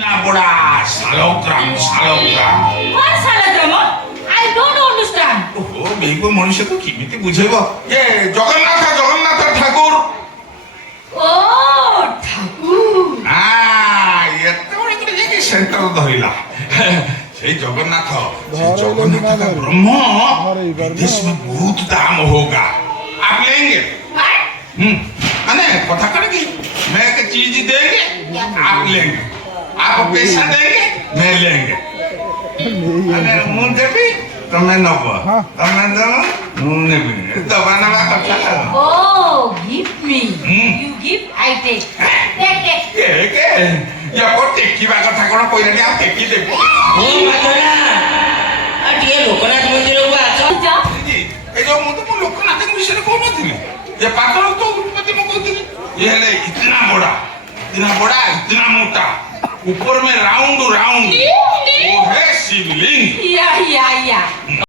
না বড়া শালগ্রাম শালগ্রাম What Salagrama? I don't understand. ওহো বেগ মনুষ্য তো কিমিতি বুঝেব যে জগন্নাথ জগন্নাথ ঠাকুর Oh, Thakur. এত বড় করে যে সেন্টার ধরিলা সেই জগन्नाथ जगन्नाथ का ब्रह्म विदेश में बहुत दाम होगा आप लेंगे What? अने कथा कर की मैं एक चीज देंगे आप लेंगे आप पैसा देंगे मैं लेंगे अने मुझे देबी तमे नब तमे दम मुझे भी दबाना बा कथा Oh, give me. Hmm. You give, I take. Take. के के या को टेकी बा कथा कोन कोइले आप टेकी देबो ओ माधरा आ टिए लोकनाथ मंदिर को आछ जा. जी ए जो मु तो लोकनाथ के विषय को नथिले ये पातळ तो उन्नति में कहथिले ये है इतना बड़ा इतना मोटा ऊपर में राउंड वो है शिवलिंग Yeah.